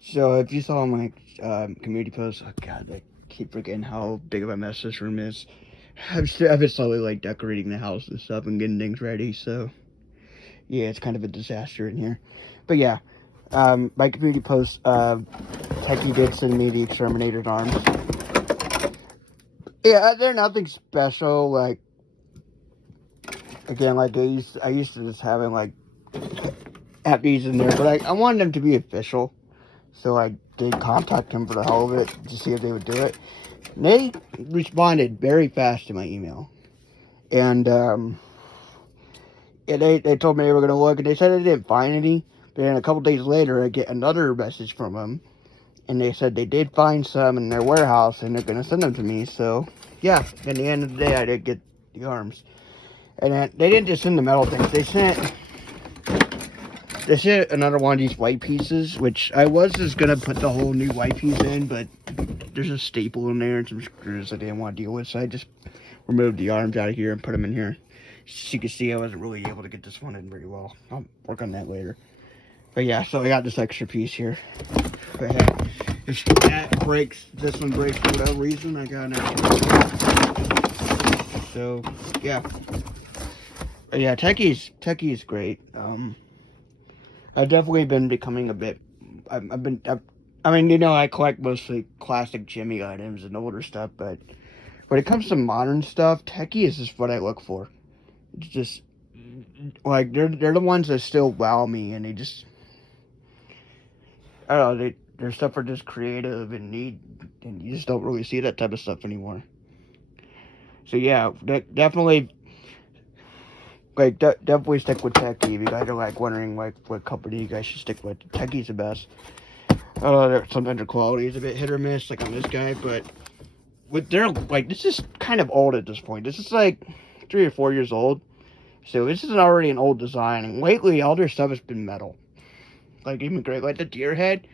So if you saw my community post, oh god, I keep forgetting how big of a mess this room is. I've been slowly like decorating the house and stuff and getting things ready. So yeah, it's kind of a disaster in here. But yeah, my community post, Techie did send me the exterminated arms. Yeah, they're nothing special. Like again, like I used to just having like have these in there, but I wanted them to be official. So I did contact them for the hell of it to see if they would do it. And they responded very fast to my email. And yeah, they told me they were going to look, and they said they didn't find any. But then a couple days later, I get another message from them. And they said they did find some in their warehouse, and they're going to send them to me. So, yeah, at the end of the day, I did get the arms. And then they didn't just send the metal things. They sent another one of these white pieces, which I was just going to put the whole new white piece in, but there's a staple in there and some screws I didn't want to deal with, so I just removed the arms out of here and put them in here. As you can see, I wasn't really able to get this one in very well. I'll work on that later. But yeah, so I got this extra piece here. But hey, if that breaks, this one breaks for whatever reason, I got an extra. So yeah. But yeah, Techie's great. I've definitely been becoming a bit. I mean, you know, I collect mostly classic Jimmy items and older stuff, but when it comes to modern stuff, Techie is just what I look for. It's just like they're the ones that still wow me, and they just I don't know, their stuff are just creative and neat, and you just don't really see that type of stuff anymore. So yeah, definitely. Like, definitely stick with Techie. If you guys are, like, wondering, like, what company you guys should stick with, Techie's the best. Sometimes their quality is a bit hit or miss, like on this guy, but with their, like, this is kind of old at this point. This is, like, 3 or 4 years old. So this is already an old design, and lately, all their stuff has been metal. Like, even great, like, the deer head,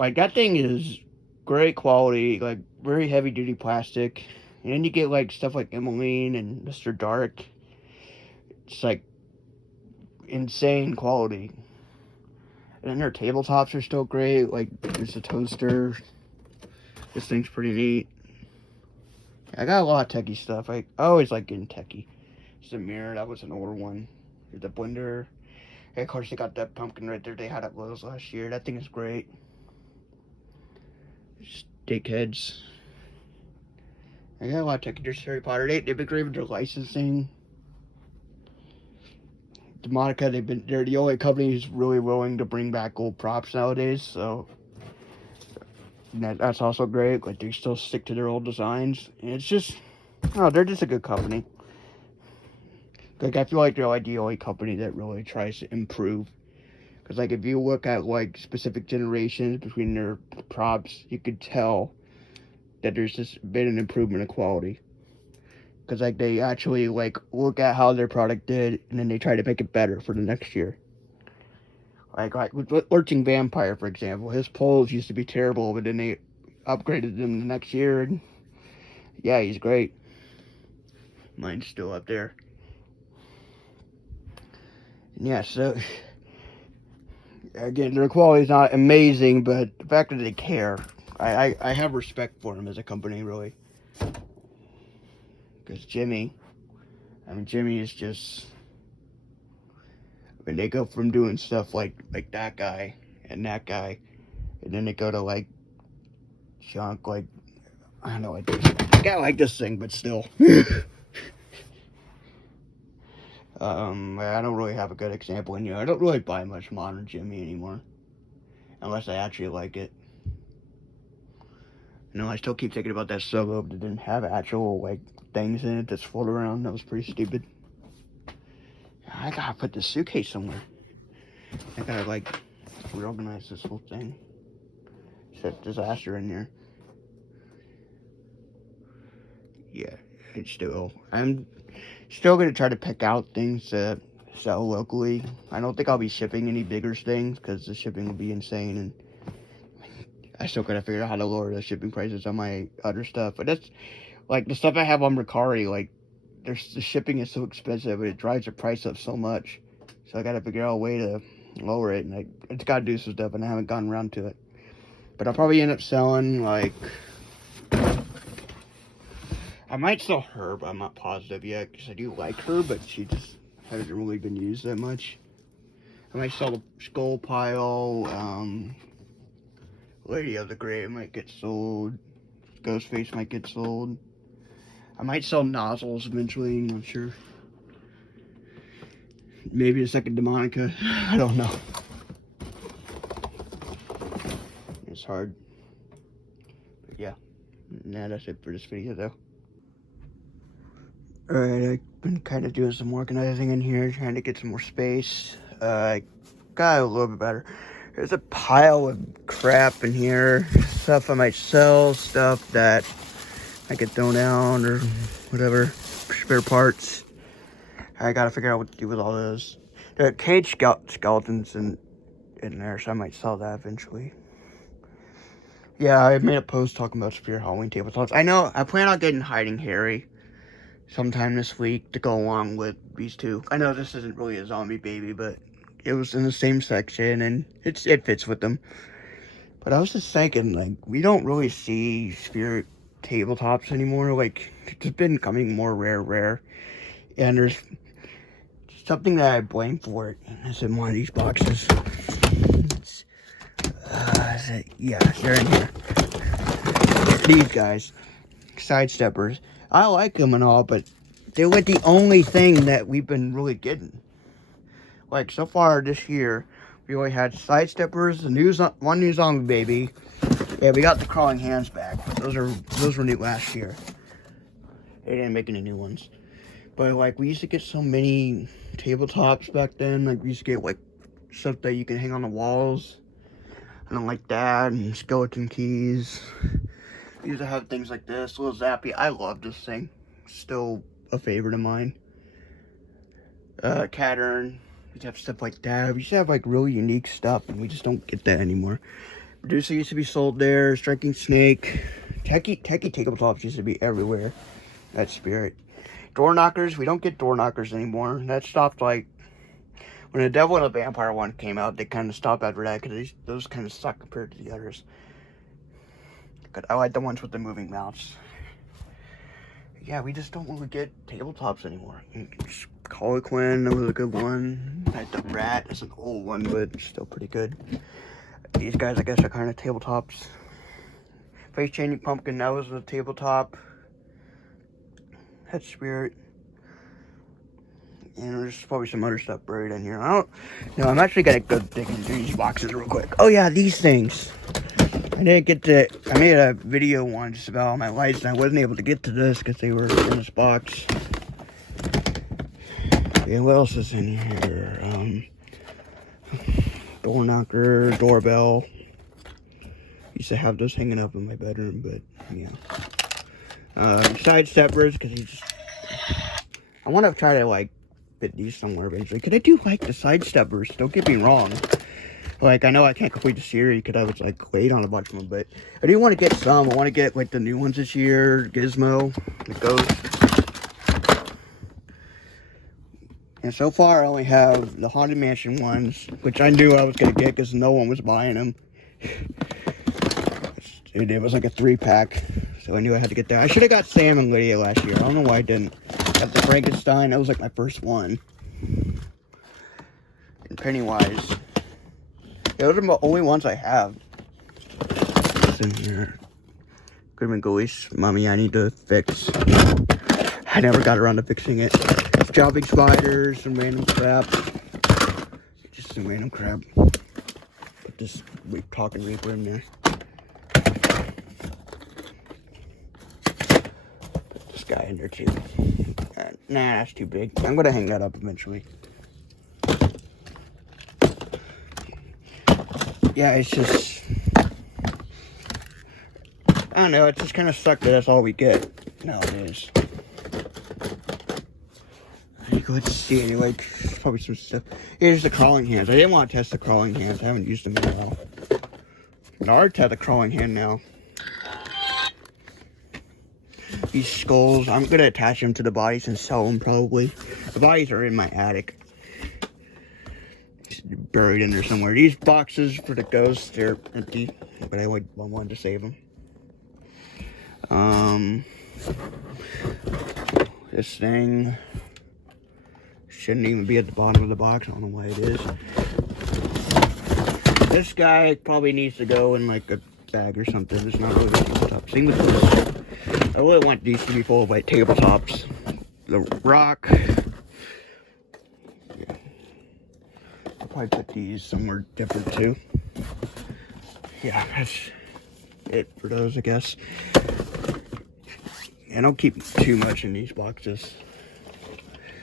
like, that thing is great quality, like, very heavy-duty plastic. And then you get, like, stuff like Emmeline and Mr. Dark. It's, like, insane quality. And then their tabletops are still great. Like, there's a toaster. This thing's pretty neat. I got a lot of techie stuff. I always like getting techie. There's a mirror. That was an older one. There's the blender. And of course, they got that pumpkin right there. They had at Lowe's last year. That thing is great. Steak heads. I got a lot of techie. There's Harry Potter. They've been great with their licensing. Demonica, they're the only company who's really willing to bring back old props nowadays, so that's also great. Like, they still stick to their old designs, and it's just, oh, they're just a good company. Like, I feel like they're like the only company that really tries to improve. Because, like, if you look at, like, specific generations between their props, you could tell that there's just been an improvement in quality. Because, like, they actually, like, look at how their product did, and then they try to make it better for the next year. Like with Lurching Vampire, for example, his poles used to be terrible, but then they upgraded them the next year, and yeah, he's great. Mine's still up there. And yeah, so again, their quality is not amazing, but the fact that they care, I have respect for them as a company, really. Because Jimmy is just, I mean, they go from doing stuff like that guy and that guy, and then they go to like junk, like, I don't know, I like this thing, but still. I don't really have a good example in here. I don't really buy much modern Jimmy anymore, unless I actually like it. You know, I still keep thinking about that Solo that didn't have actual, like, things in it that's float around. That was pretty stupid. I gotta put this suitcase somewhere. I gotta, like, reorganize this whole thing. It's a disaster in there. Yeah, I'm still gonna try to pick out things to sell locally. I don't think I'll be shipping any bigger things, because the shipping will be insane, and I still gotta figure out how to lower the shipping prices on my other stuff. But that's, like, the stuff I have on Mercari, like, the shipping is so expensive, and it drives the price up so much. So I gotta figure out a way to, lower it, and it's got to do some stuff, and I haven't gotten around to it. But I'll probably end up selling, like, I might sell her, but I'm not positive yet, because I do like her, but she just hasn't really been used that much. I might sell the skull pile, Lady of the Grave might get sold, Ghostface might get sold. I might sell nozzles eventually, I'm not sure. Maybe a second Demonica, I don't know. It's hard. But yeah, nah, that's it for this video though. Alright, I've been kind of doing some organizing in here, trying to get some more space. I got a little bit better. There's a pile of crap in here. Stuff I might sell, stuff that I get thrown out or whatever. Spare parts. I gotta figure out what to do with all those. There are cage skeletons in there, so I might sell that eventually. Yeah, I made a post talking about Spirit Halloween tabletops. I know, I plan on getting Hiding Harry sometime this week to go along with these two. I know this isn't really a zombie baby, but it was in the same section and it fits with them. But I was just thinking, like, we don't really see Spirit tabletops anymore. Like, it's been becoming more rare. And there's something that I blame for it. It's in one of these boxes. Yeah, they're in here. These guys, Sidesteppers. I like them and all, but they're like the only thing that we've been really getting. Like, so far this year, we only had Sidesteppers, one new zombie baby. Yeah, we got the Crawling Hands back. Those were new last year. They didn't make any new ones. But, like, we used to get so many tabletops back then. Like, we used to get, like, stuff that you can hang on the walls. And like that, and skeleton keys. We used to have things like this. Little Zappy. I love this thing. Still a favorite of mine. Cat urn. We used to have stuff like that. We used to have like really unique stuff, and we just don't get that anymore. Producer used to be sold there. Striking Snake. Techie tabletops used to be everywhere. That's Spirit. Door knockers. We don't get door knockers anymore. That stopped like when the Devil and the Vampire one came out. They kind of stopped after that because those kind of suck compared to the others. But I like the ones with the moving mouths. Yeah, we just don't really get tabletops anymore. Harlequin, that was a good one. Like the Rat, it's an old one, but still pretty good. These guys, I guess, are kind of tabletops. Face Changing Pumpkin, that was a tabletop. That's Spirit. And there's probably some other stuff buried in here. I'm actually gonna go dig into these boxes real quick. Oh yeah, these things. I made a video once about all my lights, and I wasn't able to get to this because they were in this box. And what else is in here? Door knocker, doorbell. Used to have those hanging up in my bedroom, but yeah. Sidesteppers, because I want to try to like fit these somewhere eventually, because I do like the Sidesteppers, don't get me wrong. Like, I know I can't complete the series because I was like late on a bunch of them, but I do want to get some. I want to get like the new ones this year, Gizmo, the Ghost. And so far I only have the Haunted Mansion ones, which I knew I was going to get because no one was buying them. It was like a 3-pack, so I knew I had to get that. I should have got Sam and Lydia last year. I don't know why I didn't. Got the Frankenstein, that was like my first one. And Pennywise. Those are the only ones I have. What's in here? Grim Ghost. Mommy, I need to fix. I never got around to fixing it. Jumping spiders, some random crap. Just some random crap. Put this talking Reaper in there. Put this guy in there too. Nah, that's too big. I'm gonna hang that up eventually. Yeah, it's just, I don't know, it just kind of sucked that that's all we get nowadays. Let's see, like, probably some stuff. Here's the Crawling Hands. I didn't want to test the Crawling Hands. I haven't used them in a while. Nard had the Crawling Hand now. These skulls, I'm going to attach them to the bodies and sell them probably. The bodies are in my attic. buried in there somewhere. These boxes for the ghosts, they're empty, but I wanted to save them. This thing shouldn't even be at the bottom of the box. I don't know why it is. This guy probably needs to go in like a bag or something. It's not really a tabletop. Same with this. I really want these to be full of like tabletops. The rock. Yeah. I'll probably put these somewhere different too. Yeah, that's it for those, I guess. And don't keep too much in these boxes.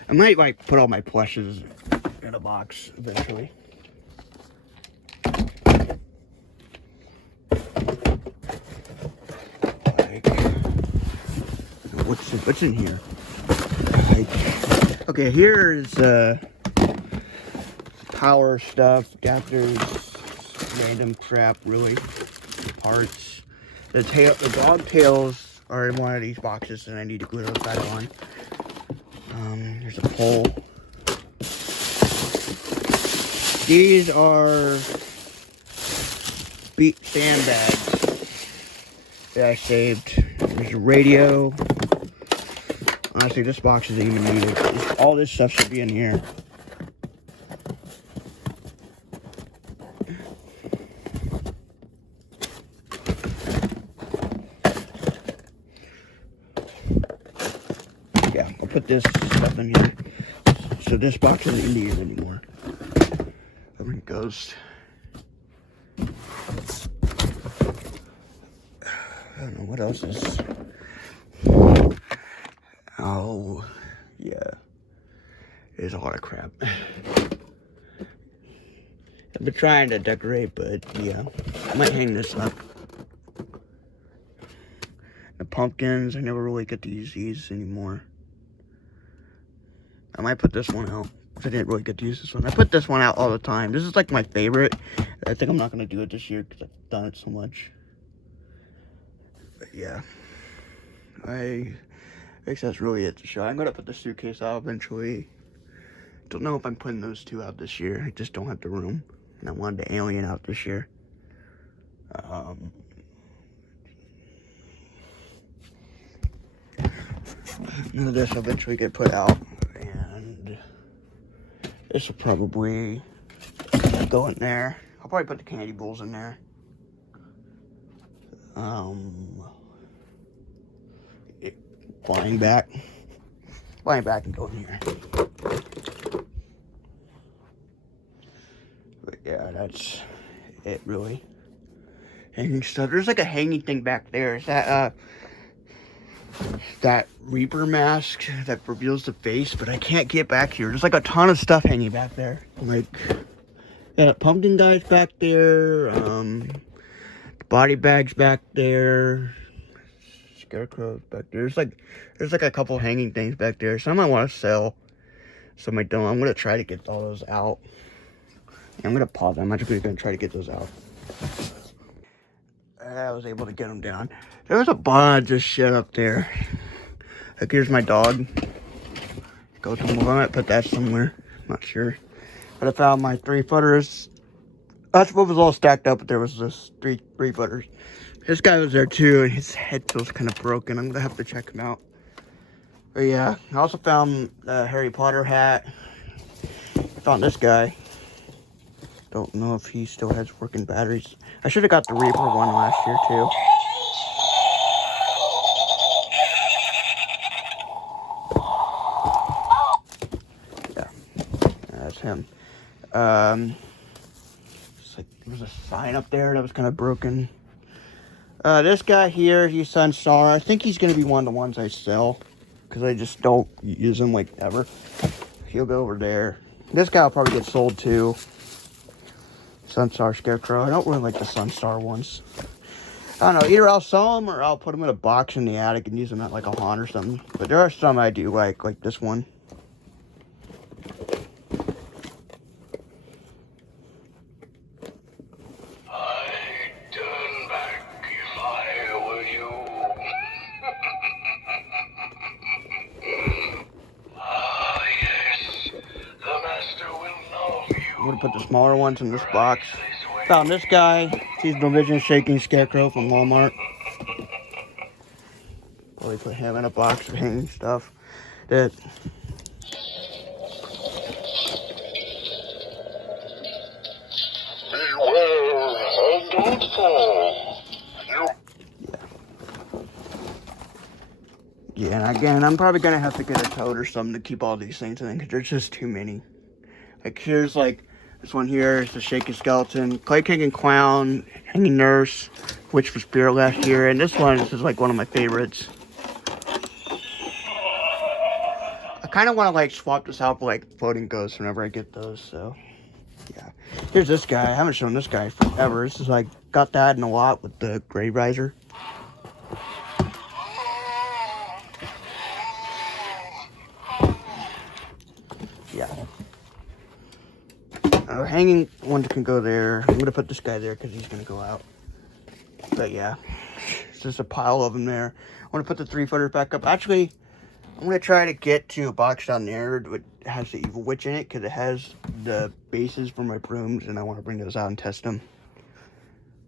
I might like put all my plushes in a box eventually. Like, what's in here? Like, okay, here is power stuff, adapters, random crap, really, parts. The dog tails are in one of these boxes, and I need to glue those back on. There's a pole. These are sandbags that I saved. There's a radio. Honestly, this box isn't even needed. All this stuff should be in here. Yeah, I'll put this stuff in here. So this box isn't needed anymore. There it goes. I don't know what else is. Oh, yeah. There's a lot of crap. I've been trying to decorate, but yeah. I might hang this up. The pumpkins, I never really get to use these anymore. I might put this one out. I didn't really get to use this one. I put this one out all the time. This is like my favorite. I think I'm not going to do it this year because I've done it so much. But yeah. I guess that's really it to show. I'm going to put the suitcase out eventually. Don't know if I'm putting those two out this year. I just don't have the room. And I wanted the alien out this year. None of this will eventually get put out. And this will probably go in there. I'll probably put the candy bowls in there. Flying back and go in here. But yeah, that's it really. Hanging stuff. There's like a hanging thing back there. Is that that Reaper mask that reveals the face? But I can't get back here. There's like a ton of stuff hanging back there. Like, yeah, pumpkin guys back there. Body bags back there. Scarecrows back there. There's like a couple hanging things back there. Some I want to sell. Some I don't. I'm gonna try to get all those out. I'm gonna pause. I'm actually gonna try to get those out. I was able to get them down. There was a bunch of shit up there. Like, here's my dog. Go to more. I might put that somewhere. Not sure. But I found my 3-footers. That's what was all stacked up. But there was this three footers. This guy was there too, and his head feels kind of broken. I'm gonna have to check him out. But yeah, I also found a Harry Potter hat. Found this guy. Don't know if he still has working batteries. I should have got the Reaper one last year too. Yeah, that's him. It's like there was a sign up there that was kind of broken. This guy here, he's Sunstar. I think he's gonna be one of the ones I sell because I just don't use him like ever. He'll go over there. This guy will probably get sold too. Sunstar Scarecrow. I don't really like the Sunstar ones. I don't know. Either I'll sell them or I'll put them in a box in the attic and use them at like a haunt or something. But there are some I do like this one. I'd turn back if I were you. Ah, yes. The master will know you. I'm gonna put the smaller ones in this box. Found this guy. Seasonal Vision Shaking Scarecrow from Walmart. Probably put him in a box of hanging stuff. That Beware and don't fall. Yeah, and again, I'm probably gonna have to get a tote or something to keep all these things in because there's just too many. Like here's like this one here is the Shaking Skeleton, Clay King and Clown, Hanging Nurse, which was Spirit last year, and this one is like one of my favorites. I kind of want to like swap this out for like Floating Ghosts whenever I get those. So yeah, here's this guy. I haven't shown this guy forever. This is like got that in a lot with the Grave Riser. Yeah. Hanging one can go there. I'm gonna put this guy there because he's gonna go out. But yeah, it's just a pile of them there. I want to put the 3-footers back up. Actually, I'm gonna try to get to a box down there that has the Evil Witch in it because it has the bases for my brooms, and I want to bring those out and test them.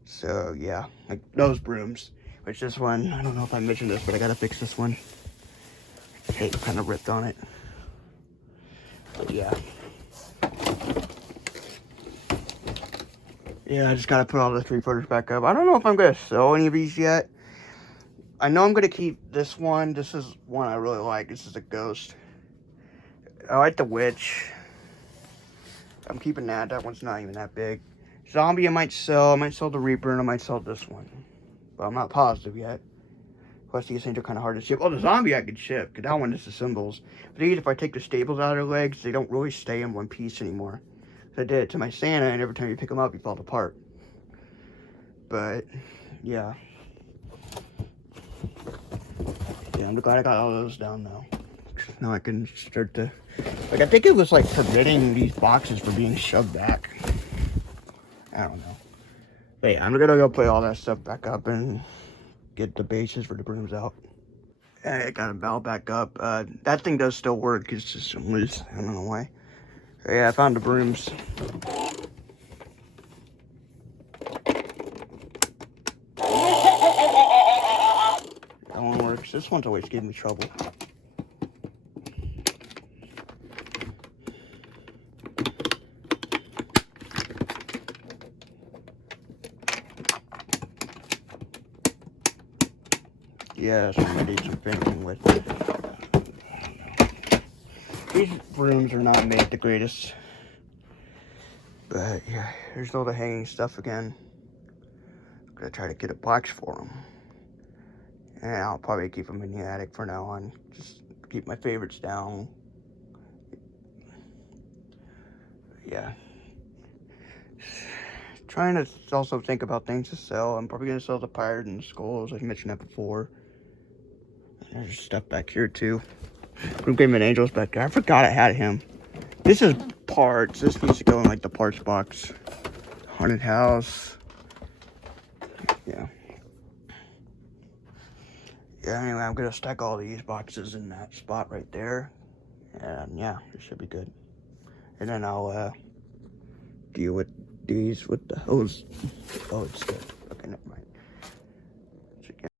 So yeah, like those brooms. Which this one, I don't know if I mentioned this, but I gotta fix this one. Tape kind of ripped on it. But yeah. Yeah, I just gotta put all the 3-footers back up. I don't know if I'm gonna sell any of these yet. I know I'm gonna keep this one. This is one I really like. This is a ghost. I like the witch. I'm keeping that. That one's not even that big. Zombie I might sell. I might sell the Reaper and I might sell this one. But I'm not positive yet. Plus these things are kind of hard to ship. Oh, the zombie I could ship. Because that one is the symbols. But these, if I take the staples out of their legs, they don't really stay in one piece anymore. I did it to my Santa, and every time you pick them up, he falls apart. But, yeah. Yeah, I'm glad I got all those down now. Now I can start to... Like, I think it was, like, forbidding these boxes for being shoved back. I don't know. But, yeah, I'm gonna go put all that stuff back up and get the bases for the brooms out. I got a bell back up. That thing does still work. It's just loose. I don't know why. So, yeah, I found the brooms. That one works. This one's always giving me trouble. Yeah, so I'm gonna do some finishing with. These brooms are not made the greatest. But yeah, here's all the hanging stuff again. I'm gonna try to get a box for them. And I'll probably keep them in the attic for now on. Just keep my favorites down. Yeah. Trying to also think about things to sell. I'm probably gonna sell the Pirate and the Skulls. I mentioned that before. There's stuff back here too. Group Game and Angels back there. I forgot I had him. This is parts. This needs to go in like the parts box. Haunted House. Yeah. Yeah, anyway, I'm gonna stack all these boxes in that spot right there. And yeah, it should be good. And then I'll deal with these with the hose. Oh, it's good. Okay, never mind.